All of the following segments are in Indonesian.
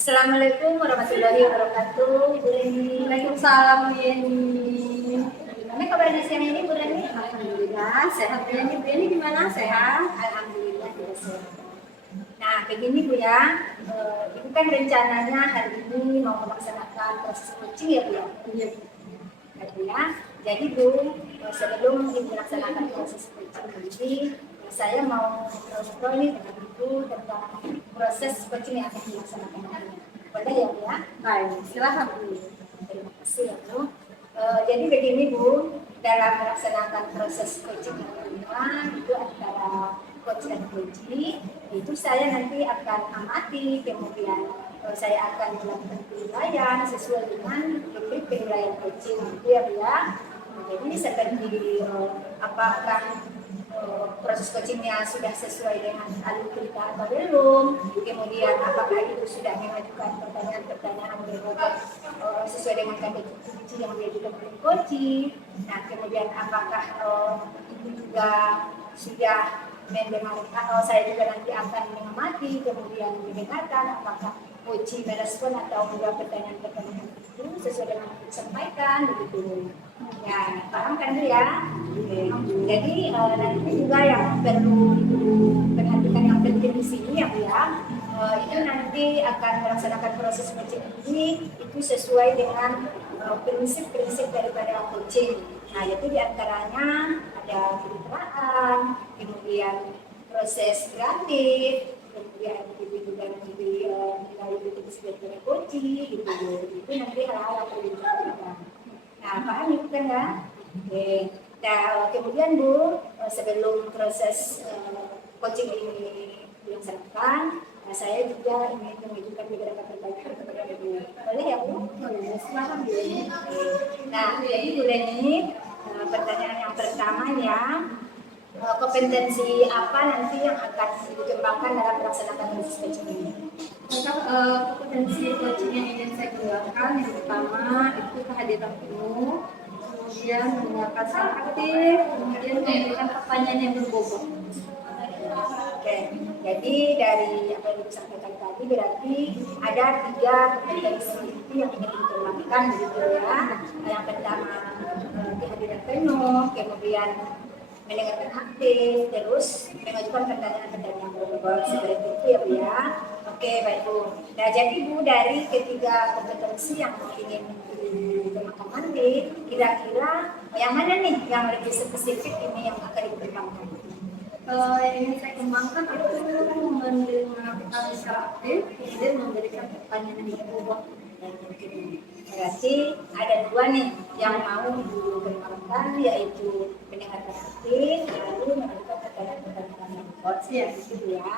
Assalamualaikum warahmatullahi wabarakatuh, Bu Reni. Waalaikumsalam, Bu Yeni. Gimana kabarnya siang ini, Bu Reni? Alhamdulillah, sehat Bu Yeni. Bu Yeni gimana? Sehat? Alhamdulillah juga sehat. Nah, begini Bu ya, Ibu kan rencananya hari ini mau melaksanakan proses coaching ya Bu ya? Iya. Ya. Jadi Bu, sebelum Ibu melaksanakan proses coaching nanti, saya mau ngobrol nih dengan Ibu tentang proses coaching yang akan dilaksanakan nanti. Boleh ya Bu ya? Baik, silahkan Bu. Terima kasih ya Bu. Jadi begini Bu, dalam melaksanakan proses coaching yang kedua itu antara coach dan coachee, itu saya nanti akan amati, kemudian saya akan melakukan penilaian sesuai dengan teknik penilaian coaching itu ya Bu ya. Jadi seperti apakah proses coachingnya sudah sesuai dengan alur cerita atau belum, kemudian apakah itu sudah mengajukan pertanyaan-pertanyaan berbagai sesuai dengan kondisi yang diajukan oleh coaching. Nah, kemudian apakah itu juga sudah mendengarkan, saya juga nanti akan mengamati, kemudian mendengarkan apakah coaching merespon atau menjawab pertanyaan-pertanyaan itu sesuai dengan yang disampaikan begitu. Ya, paham kan Bu ya? Jadi nanti juga yang perlu perhatikan yang penting di sini ya Bu ya, itu nanti akan melaksanakan proses coaching ini itu sesuai dengan prinsip-prinsip daripada coaching. Nah, itu diantaranya ada kemitraan, kemudian proses kreatif, kemudian juga nanti nilai itu sebagai coaching gitu. Itu nanti hal-hal yang perlu diperhatikan. Nah, paham itu kan ya? Oke. Nah, kemudian Bu, sebelum proses coaching ini dilaksanakan, saya juga ingin mengajukan beberapa pertanyaan kepada Bu. Boleh ya Bu? Boleh, silahkan Bu. Nah, jadi Bu Reni, pertanyaan yang pertama ya, kompetensi apa nanti yang akan dikembangkan dalam melaksanakan proses coaching ini? Kompetensi coaching yang ingin saya kembangkan yang pertama itu kehadiran penuh, kemudian mendengarkan secara aktif, kemudian memberikan pertanyaan yang berbobot. Oke, jadi dari apa yang Ibu sampaikan tadi berarti ada 3 kompetensi itu yang ingin dikembangkan gitu ya. Yang pertama kehadiran penuh, kemudian mendengarkan aktif, terus mengajukan pertanyaan-pertanyaan berbobot seperti itu ya Bu ya. Oke, baik Bu. Nah, jadi Bu, dari ketiga kompetensi yang ingin dikembangkan nanti, kira-kira yang mana nih yang lebih spesifik ini yang akan dikembangkan? Yang ingin saya kembangkan itu mendengarkan secara aktif, kemudian memberikan pertanyaan yang berbobot. Berarti ada 2 nih yang mau dikembangkan, yaitu mendengarkan aktif, lalu memberikan pertanyaan-pertanyaan yang berbobot gitu ya.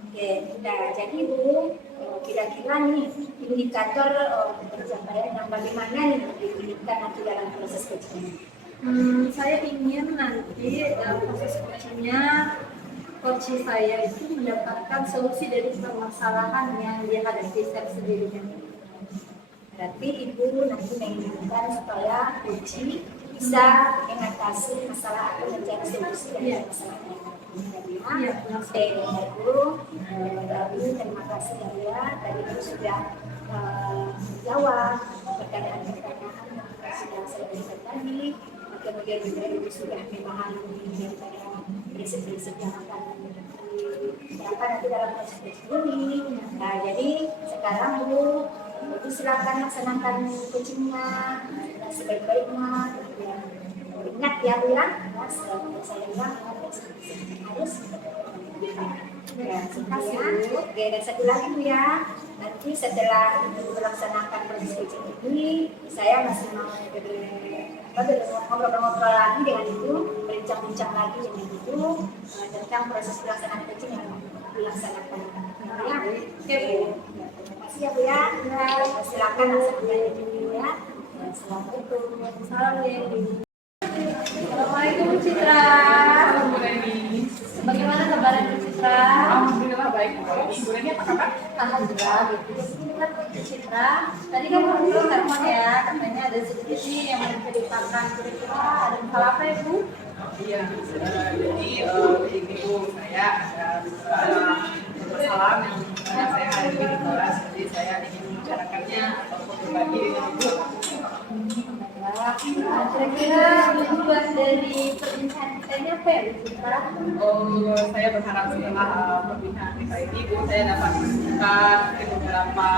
Oke, nah jadi Bu, kira-kira nih indikator pencapaian yang bagaimana nih diinginkan nanti dalam proses coaching? Saya ingin nanti dalam proses coachingnya, coach saya itu mendapatkan solusi dari permasalahan yang dihadapi saya sendiri. Berarti Ibu nanti menginginkan supaya coaching bisa mengatasi masalah atau mencari solusi dari masalahnya. Iya, Oke, Ibu, terima kasih ya. Tadi Ibu sudah menjawab pertanyaan-pertanyaan yang sudah saya berikan tadi. Kemudian juga Ibu sudah memahami daripada prinsip-prinsip yang akan diterapkan nanti dalam proses ini. Nah, jadi sekarang Bu, Ibu silakan laksanakan coachingnya sebaik-baiknya. Ingat ya Bu ya, saya bilang harus ya, ya. Oke, dan satu lagi Bu ya, nanti setelah melaksanakan proses coaching ini, saya masih mau ngobrol-ngobrol lagi dengan Ibu, berbincang-bincang lagi dengan Ibu tentang proses pelaksanaan coaching yang dilaksanakan. Ya, oke Bu. Terima kasih ya Bu ya. Silakan laksanakan coaching ya. Assalamualaikum. Assalamualaikum Bu Citra. Halo Bu Reni. Bagaimana kabarnya Bu Citra? Alhamdulillah baik Bu Reni. Bu Reni apa kabar? Alhamdulillah gitu. Ini kan Bu Citra. Tadi kan ngobrol telepon ya, katanya ada sedikit nih yang mau diceritakan. Kira-kira ada hal apa ya Bu? Iya. Jadi begini Bu, saya ada permasalahan yang saya hadapi di kelas. Jadi saya ingin membicarakannya ataupun berbagi dengan Ibu. Kira-kira tujuan dari perbincangan kita ini apa ya, Bu Citra? Saya berharap setelah perbincangan kita ini, Bu, saya dapat menemukan beberapa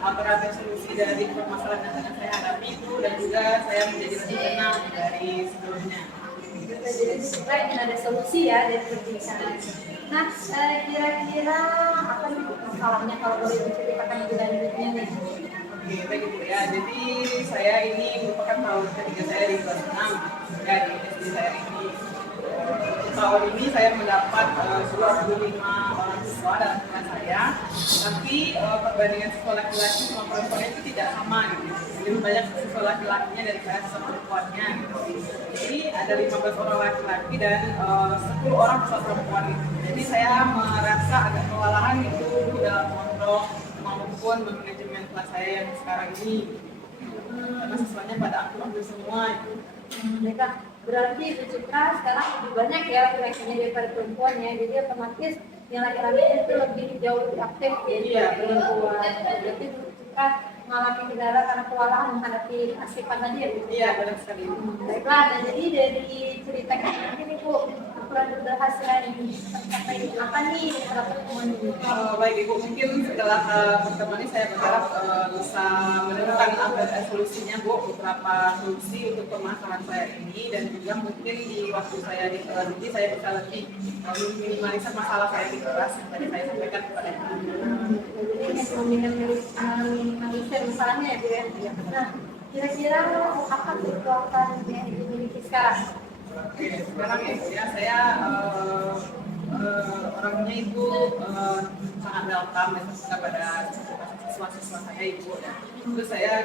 alternatif solusi dari permasalahan yang sedang saya hadapi itu, dan juga saya menjadi lebih tenang dari sebelumnya. Jadi kita ingin ada solusi ya dari perbincangan. Nah, kira-kira apa nih masalahnya kalau boleh diceritakan lebih lanjutnya nih? Oke, baik Ibu ya. Jadi saya ini merupakan tahun ketiga saya di kelas 6 ya di SD saya ini. Tahun ini saya mendapat 25 orang siswa dalam kelas saya, tapi perbandingan siswa laki-laki sama perempuan itu tidak sama gitu. Lebih banyak siswa laki-lakinya dari kelas sama perempuannya gitu. Jadi ada 15 orang laki-laki dan 10 orang siswa perempuan gitu. Jadi saya merasa agak kewalahan gitu dalam kontrol maupun manajemen kelas saya yang sekarang ini, karena siswanya pada aktif semua itu. Baiklah, berarti Bu Citra sekarang lebih banyak ya laki-lakinya daripada perempuan ya, jadi otomatis yang laki-laki itu lebih jauh lebih aktif ya Iya, perempuan. Berarti Bu Citra mengalami kendala karena kewalahan menghadapi asifan tadi ya Bu Citra? Iya, benar sekali. Baiklah, dan jadi dari cerita kita ini Bu, ukuran keberhasilan yang tercapai apa nih setelah pertemuan ini? Baik Ibu, mungkin setelah pertemuan ini saya berharap bisa menemukan solusinya Bu, beberapa solusi untuk permasalahan saya ini, dan juga mungkin di waktu saya di kelas ini saya bisa lebih meminimalisir masalah saya di kelas yang tadi saya sampaikan kepada Ibu. Jadi meminimalisir masalahnya ya Bu ya. Nah, kira-kira apa kekuatan yang dimiliki sekarang? Oke, sekarang ya saya orangnya itu sangat welcome dan suka pada siswa-siswa saya Ibu. Terus saya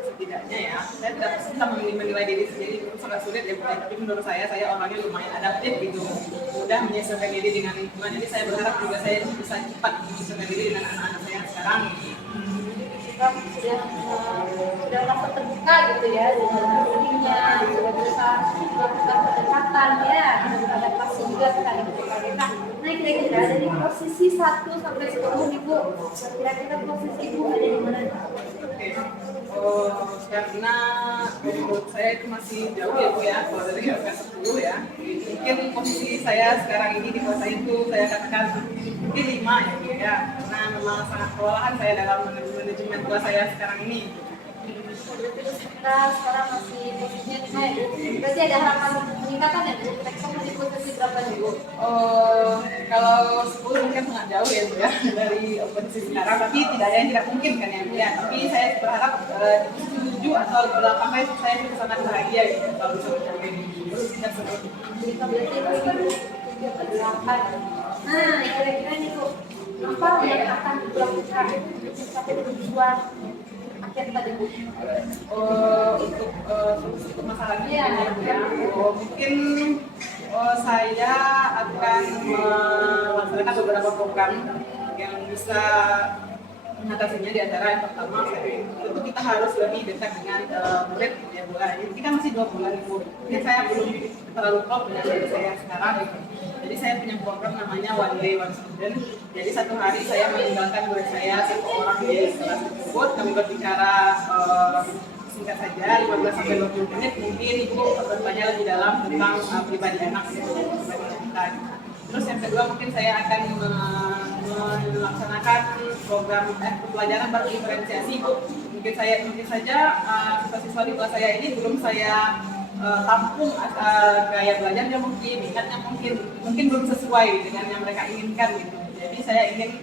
setidaknya ya, saya tidak bisa menilai diri sendiri, itu sangat sulit ya Bu. Tapi menurut saya orangnya lumayan adaptif gitu, mudah menyesuaikan diri dengan lingkungan. Jadi saya berharap juga saya bisa cepat menyesuaikan diri dengan anak-anak saya sekarang. Kita sudah merasa terbuka gitu ya dengan dirinya, sudah bisa melakukan pendekatan ya, dan adaptasi juga terhadap kita. Nah, kira-kira dari posisi 1 sampai 10 nih Bu, kira-kira posisi Ibu ada di mana? Oke, karena menurut saya itu masih jauh ya Bu ya, kalau dari angka 10 ya. Mungkin posisi saya sekarang ini di kelas saya itu saya katakan mungkin 5 ya Bu ya, karena memang sangat kewalahan saya dalam manajemen kelas saya sekarang ini. Kita sekarang masih posisinya 5 ya Bu. Berarti ada harapan peningkatan ya Bu? Kira-kira di posisi berapa nih Bu? Kalau 10 mungkin sangat jauh ya Bu ya dari posisi sekarang, tapi tidak ada yang tidak mungkin kan ya Bu ya. Tapi saya berharap di posisi 7 atau 8 saya itu sangat bahagia gitu kalau bisa mencapai kita seperti itu. Kita berarti itu 7 atau 8. Nah, kira-kira nih Bu, apa yang akan dilakukan untuk mencapai tujuan akhir tadi Bu? Untuk solusi permasalahannya ya Bu ya. Mungkin saya akan melaksanakan beberapa program yang bisa mengatasinya. Di antara yang pertama, tentu kita harus lebih dekat dengan murid ya Bu. Ini kan masih 2 bulan Bu. Mungkin saya belum terlalu klop dengan diri saya sekarang gitu. Jadi saya punya program namanya One Day One Student. Jadi satu hari saya meninggalkan murid saya 1 orang di kelas tersebut. Kami berbicara singkat saja 15 sampai 20 menit, mungkin Ibu bertanya lebih dalam tentang pribadi anak gitu, pribadi kita. Terus yang kedua mungkin saya akan melaksanakan program pelajaran berdiferensiasi Bu. Mungkin saja siswa-siswa di kelas saya ini belum saya tampung gaya belajarnya, mungkin minatnya mungkin belum sesuai dengan yang mereka inginkan gitu. Jadi saya ingin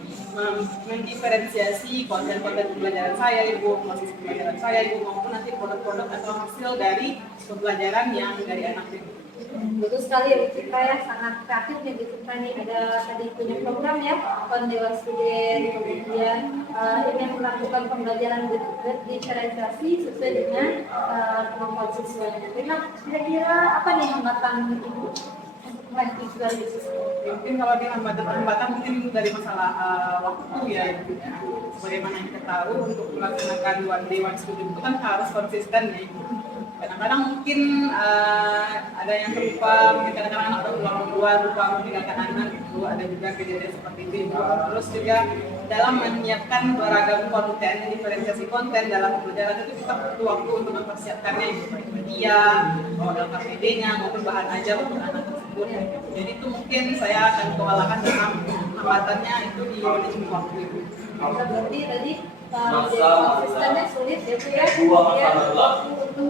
mendiferensiasi konten-konten pembelajaran saya Ibu, proses pembelajaran saya Ibu, maupun nanti produk-produk atau hasil dari pembelajaran yang dari anak Ibu. Betul sekali ya Bu Citra ya, sangat kreatif nih Bu Citra nih. Ada tadi punya program ya, One Day One Student, kemudian ingin melakukan pembelajaran berdiferensiasi sesuai dengan kemampuan siswanya. Nah, kira-kira apa nih hambatan Ibu untuk melanjutkan bisnis ini? Mungkin kalau di hambatan mungkin dari masalah waktu ya Ibu ya. Sebagaimana yang kita tahu, untuk melaksanakan One Day One Student itu kan harus konsisten ya Ibu. Kadang-kadang mungkin ada yang terlupa, mungkin kadang-kadang anak udah pulang duluan, lupa meninggalkan anak gitu. Ada juga kejadian seperti itu Ibu. Terus juga dalam menyiapkan beragam konten, diferensiasi konten dalam pembelajaran itu kita butuh waktu untuk mempersiapkannya, baik media, dalam KPD-nya maupun bahan ajar untuk anak tersebut. Jadi itu mungkin saya akan kewalahan dalam hambatannya itu di manajemen waktu itu. Berarti tadi menjadi konsistennya sulit ya Bu ya, kemudian waktu untuk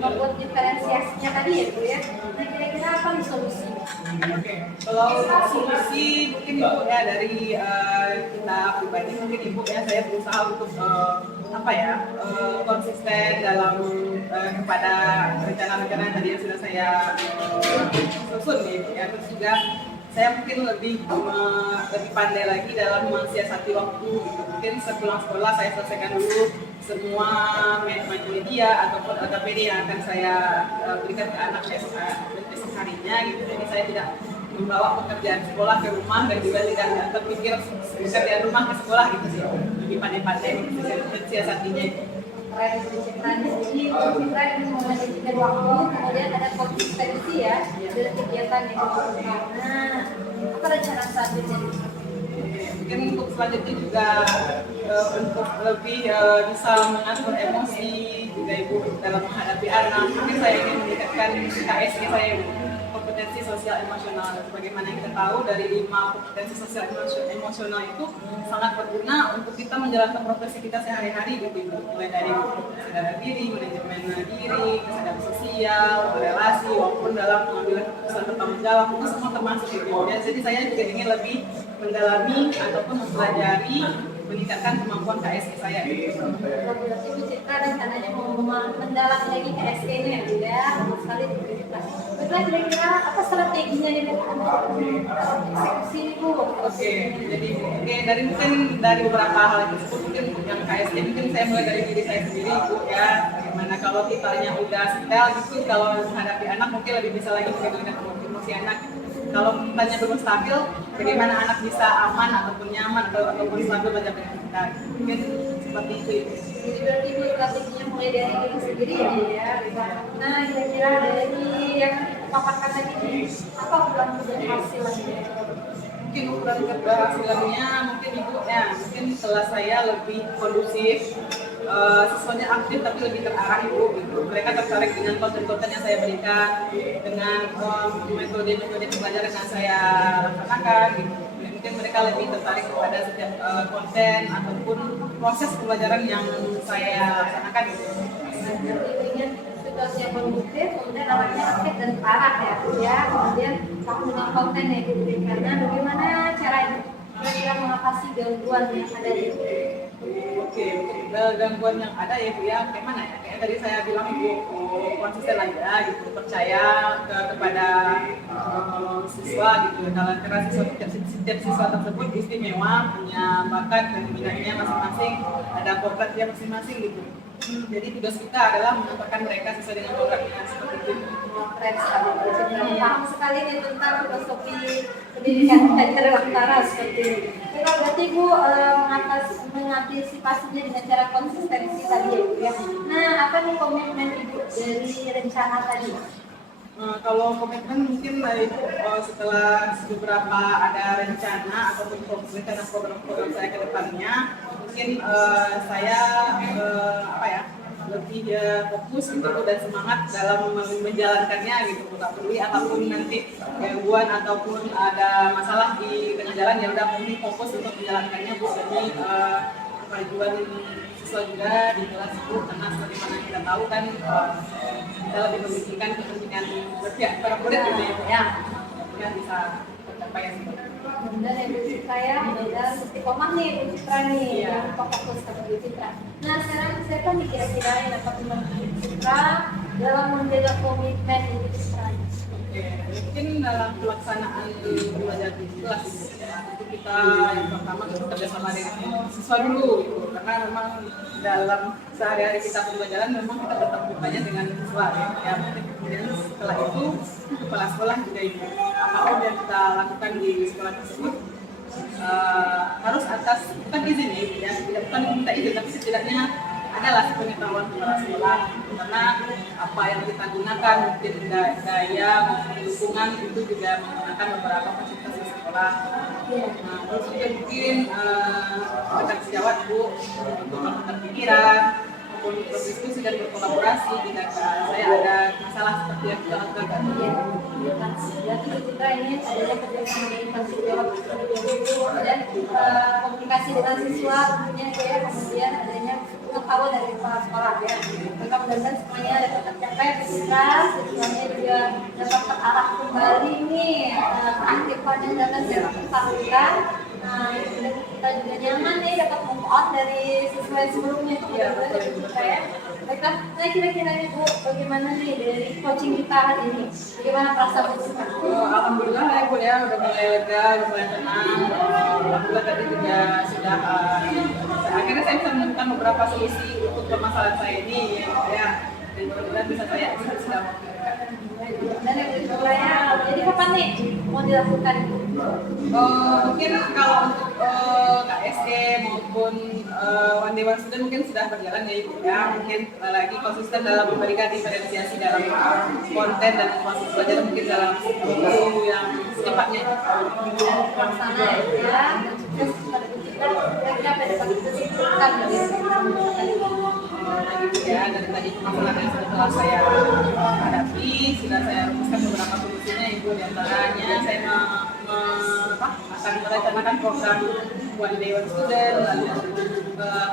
membuat diferensiasinya tadi ya Bu ya. Nah kira-kira apa nih solusinya? Oke, kalau solusi mungkin Ibu ya dari kita pribadi mungkin Ibu ya saya berusaha untuk konsisten dalam kepada rencana-rencana tadi yang sudah saya susun nih ya. Terus juga saya mungkin lebih pandai lagi dalam mensiasati waktu gitu. Mungkin sepulang sekolah saya selesaikan dulu semua media ataupun LKPD yang akan saya berikan ke anak esok harinya gitu. Jadi saya tidak membawa pekerjaan sekolah ke rumah dan juga tidak terpikir pekerjaan rumah ke sekolah gitu sih. Lebih pandai-pandai mensiasatinya. Jadi kita memanajemen waktu, kemudian ada konsistensi ya dalam kegiatan yang dilakukan. Nah, apa rencana selanjutnya? Mungkin untuk selanjutnya juga untuk lebih bisa mengatur emosi juga Ibu dalam menghadapi anak. Mungkin saya ingin meningkatkan KSE saya, kompetensi sosial emosional. Sebagaimana kita tahu dari 5 kompetensi sosial emosional itu sangat berguna untuk kita menjalankan profesi kita sehari-hari gitu. Mulai dari kesadaran diri, manajemen diri, kesadaran sosial, relasi, maupun dalam pengambilan keputusan bertanggung jawab itu semua termasuk gitu. Ya, jadi saya juga ingin lebih mendalami ataupun mempelajari meningkatkan kemampuan KSE saya. Berarti Bu Citra rencananya mau mendalam lagi KSE-nya ya, bagus sekali Bu Citra. Baiklah, kira-kira apa strateginya nih Bu untuk eksekusi ini Bu? Oke, jadi dari beberapa hal tersebut mungkin untuk yang KSE mungkin saya mulai dari diri saya sendiri Bu ya. Bagaimana kalau kitanya udah setel gitu, kalau menghadapi anak mungkin lebih bisa lagi mengendalikan emosi anak. Kalau kitanya belum stabil, bagaimana anak bisa aman ataupun nyaman ataupun stabil belajar dengan kita. Mungkin seperti itu. Jadi berarti Bu strateginya mulai dari diri sendiri ya. Nah kira-kira dari yang dipaparkan tadi nih, apa ukuran hasilnya? Mungkin ukuran keberhasilannya mungkin Ibu ya, mungkin setelah saya lebih kondusif, siswanya aktif tapi lebih terarah Ibu gitu. Mereka tertarik dengan konten-konten yang saya berikan, dengan metode-metode pembelajaran yang saya laksanakan gitu. Mungkin mereka lebih tertarik kepada setiap konten ataupun proses pembelajaran yang saya laksanakan gitu. Jadi ingin situasi yang kondusif, kemudian anaknya aktif dan terarah ya. Kemudian kamu dengan konten yang diberikan. Nah bagaimana caranya kira-kira mengatasi gangguan yang ada di Oke, untuk gangguan yang ada ya Bu ya, kayak mana ya? Kayak tadi saya bilang Ibu konsisten aja gitu, percaya kepada siswa gitu. Karena setiap siswa tersebut istimewa, punya bakat dan minatnya masing-masing, ada programnya masing-masing gitu. Jadi tugas kita adalah mengantarkan mereka sesuai dengan programnya seperti itu. keren sekali. Jadi paham sekali nih tentang filosofi pendidikan belajar antara seperti ini. Kita berarti Bu mengantisipasinya dengan cara konsistensi tadi ya Bu ya. Nah apa nih komitmen Ibu dari rencana tadi? Kalau komitmen mungkin itu setelah beberapa ada rencana ataupun rencana program-program saya ke depannya, mungkin saya lebih fokus gitu dan semangat dalam menjalankannya gitu. Tak peduli apapun nanti gangguan ataupun ada masalah di tengah jalan, ya udah mungkin fokus untuk menjalankannya Bu demi kemajuan siswa juga di kelas itu, karena sebagaimana kita tahu kan kita lebih mementingkan kepentingan para murid gitu ya Bu ya, yang bisa tercapai ya sih. Dan yang Bu Citra ya, dan istiqomah nih Bu Citra nih, yang fokus ke Bu Citra. Nah sekarang saya kan kira-kira yang dapat membantu Bu Citra dalam menjaga komitmen Bu Citra. Oke, mungkin dalam pelaksanaan belajar di kelas itu kita yang pertama kita kerjasama dengan siswa dulu gitu, karena memang dalam sehari-hari kita pembelajaran memang kita tetap bertanya dengan siswa ya. Kemudian setelah itu kepala sekolah juga ibu apapun yang kita lakukan di sekolah tersebut harus atas bukan izin ya, tidak bukan minta izin tapi setidaknya adalah pengetahuan kepala sekolah, karena apa yang kita gunakan mungkin daya maupun dukungan itu juga menggunakan beberapa fasilitas sekolah sekolah. Nah, terus juga mungkin akan sejawat Bu untuk melakukan pikiran maupun berdiskusi dan berkolaborasi jika saya ada masalah seperti yang kita lakukan tadi. Berarti kita ini adanya kerjasama intensif jawab dan komunikasi dengan siswa tentunya ya, kemudian adanya pengetahuan dari kepala sekolah ya. Mudah-mudahan semuanya dapat tercapai ketika siswanya juga dapat terarah kembali nih keaktifan yang dapat dilakukan. Nah, dan kita juga nyaman nih dapat move on dari siswa yang sebelumnya itu benar-benar dari kita ya. Baiklah, nah kira-kira nih Bu, bagaimana nih dari coaching kita hari ini? Bagaimana perasaan Bu? Alhamdulillah ya Bu ya, udah mulai lega, udah mulai tenang. Alhamdulillah tadi juga sudah akhirnya saya bisa menemukan beberapa solusi untuk permasalahan saya ini ya. Dan mudah-mudahan bisa saya sudah Dan yang kedua ya, jadi kapan nih mau dilakukan? mungkin kalau untuk KSD maupun One Day One Student mungkin sudah berjalan ya Ibu ya. Mungkin lagi konsisten dalam memberikan diferensiasi dalam konten dan informasi pelajaran mungkin dalam waktu yang secepatnya. Pelaksana ya, dan sukses pada kita. Kira-kira apa yang dapat kita simpulkan dari Ya, dari tadi permasalahan yang setelah saya hadapi, sudah saya rumuskan beberapa solusinya. Ibu diantaranya saya akan merencanakan program One Day One Student, lalu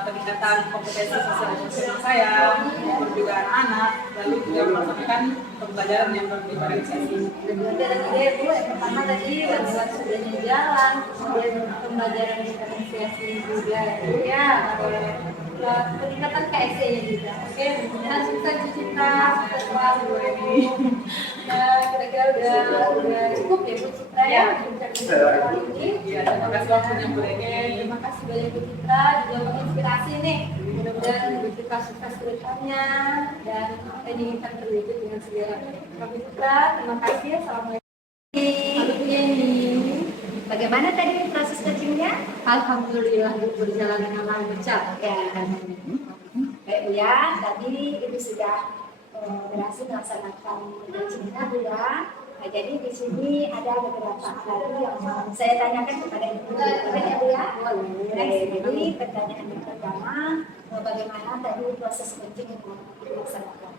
peningkatan kompetensi sosial emosional saya, maupun juga anak-anak, lalu juga melaksanakan pembelajaran yang berdiferensiasi. Berarti ada tiga ya Bu, yang pertama tadi lewat sudahnya jalan, kemudian pembelajaran diferensiasi juga ya, peningkatan KSC-nya juga. Oke, mudah-mudahan sukses Citra, sukses selalu ini. Nah, kira-kira udah cukup ya Bu Citra ya, bincang-bincang kali ini. Ya, terima kasih waktunya Bu Reni. Terima kasih banyak Bu Citra, juga menginspirasi nih. Mudah-mudahan Bu Citra sukses ke depannya dan apa yang diinginkan terwujud dengan segala. Bu Citra, terima kasih. Assalamualaikum. Halo Yeni. Bagaimana tadi proses coachingnya? Alhamdulillah berjalan dengan lancar. Ya, baik Bu ya, tadi Ibu sudah berhasil melaksanakan coachingnya Bu ya. Nah, jadi di sini ada beberapa hal yang mau saya tanyakan kepada Ibu. Boleh ya Bu ya? Boleh. Jadi pertanyaan yang pertama, bagaimana tadi proses coaching yang dilaksanakan?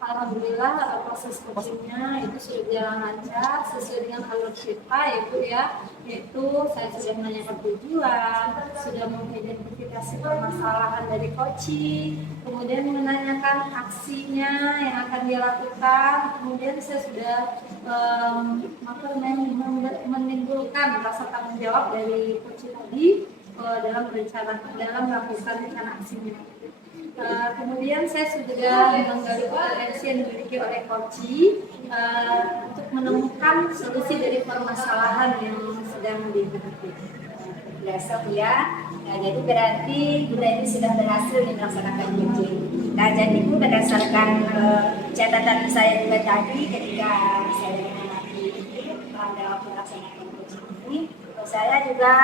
Alhamdulillah proses coachingnya itu sudah berjalan lancar sesuai dengan alur kita ya Bu ya, yaitu saya sudah menanyakan tujuan, sudah mengidentifikasi permasalahan dari coaching, kemudian menanyakan aksinya yang akan dia lakukan, kemudian saya sudah menimbulkan rasa tanggung jawab dari coaching tadi dalam melakukan rencana aksinya. Kemudian saya sudah menggali potensi yang dimiliki oleh coaching untuk menemukan solusi dari permasalahan yang sedang dihadapi. Biasa Bu ya. Nah, jadi berarti Bu Reni sudah berhasil melaksanakan coaching. Nah, jadi Bu berdasarkan catatan saya juga tadi ketika saya mengamati dalam melaksanakan coaching ini, saya juga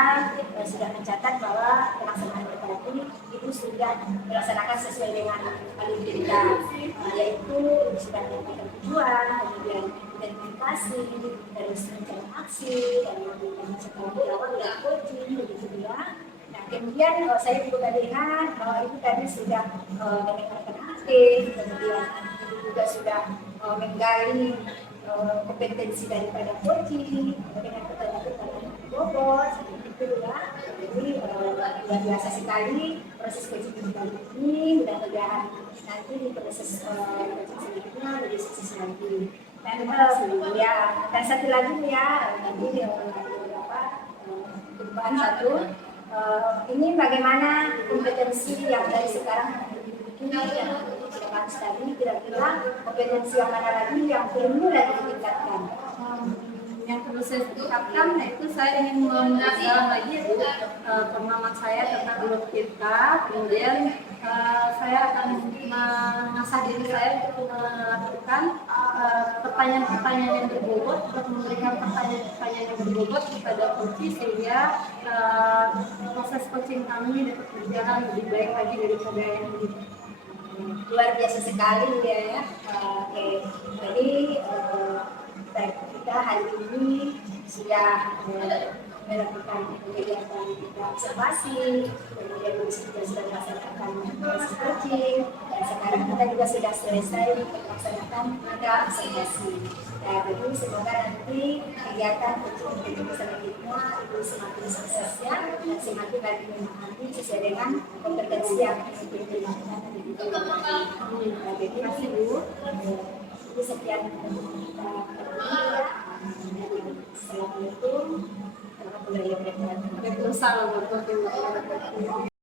sudah mencatat bahwa pelaksanaan tadi itu sudah melaksanakan sesuai dengan alur kita, yaitu sudah menentukan tujuan, kemudian identifikasi, terus rencana aksi, dan setelah dilakukan oleh coaching, begitu ya. Nah, kemudian saya juga lihat bahwa itu tadi sudah mendengarkan aktif, kemudian itu juga sudah menggali kompetensi daripada coaching dengan pertanyaan-pertanyaan bobot seperti itu ya. Jadi luar biasa sekali proses coaching ini. Mudah-mudahan nanti di proses coaching selanjutnya lebih sukses lagi. Dan ya, dan satu lagi ya, nanti beberapa perubahan satu. Ini bagaimana kompetensi yang dari sekarang dimiliki yang sedangkan tadi, kira-kira kompetensi yang mana lagi yang perlu lagi ditingkatkan? Yang perlu saya tingkatkan yaitu saya ingin mendalam lagi pemahaman saya tentang alur kita, kemudian saya akan mengasah diri saya untuk melakukan pertanyaan-pertanyaan yang berbobot, untuk memberikan pertanyaan-pertanyaan yang berbobot kepada coaching sehingga proses coaching kami dapat berjalan lebih baik lagi daripada yang ini. Luar biasa sekali ya. Oke, jadi kita hari ini sudah melakukan kegiatan observasi, kemudian juga sudah melaksanakan coaching, dan sekarang kita juga sudah selesai melaksanakan observasi. Nah, jadi semoga nanti kegiatan coaching selanjutnya itu semakin suksesnya dan semakin lagi memahami sesuai dengan kompetensi yang dimiliki. Jadi Bu, itu sekian kita. Assalamualaikum warahmatullahi wabarakatuh. Waalaikumsalam warahmatullahi wabarakatuh.